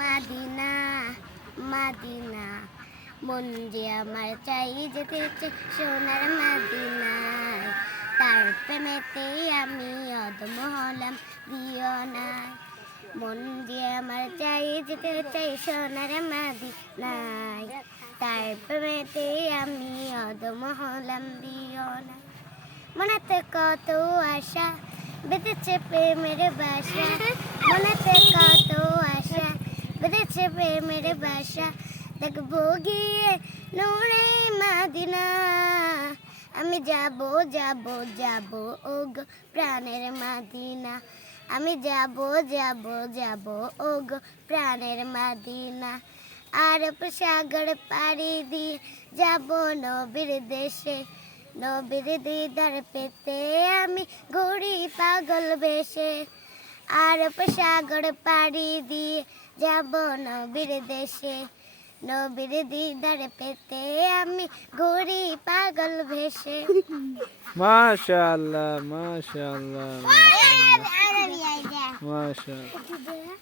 মাদিনা মাদিনা মন যে আমার চাই যেতে চাই সোনার মাদিনায় তার প্রেমেতে আমি অদম হলাম দিও না মন যে আমার চাই যেতে চাই সোনার মাদিনায় তার প্রেমেতে আমি অদম হলাম দিও না মনেতে কত আশা বেঁধেছে প্রেমের বাসা মনেতে কত আশা বেঁধেছে প্রেমের বাসা দেখবো গিয়ে নূরে মাদিনা আমি যাব যাব যাব ও গো প্রাণের মাদিনা আমি যাব যাব যাব ও গো প্রাণের মাদিনা আর সাগর পাড়ি দিয়ে যাব নবীর দেশে নবীর দিদার পেতে আমি ঘুরি পাগল বেশে আর সাগর পাড়ি দিয়ে যাব নবীর দেশে নবীর দিদার পেতে আমি ঘুরি পাগল ভেসে মাশাআল্লাহ মাশাআল্লাহ মাশাআল্লাহ মাশাআল্লাহ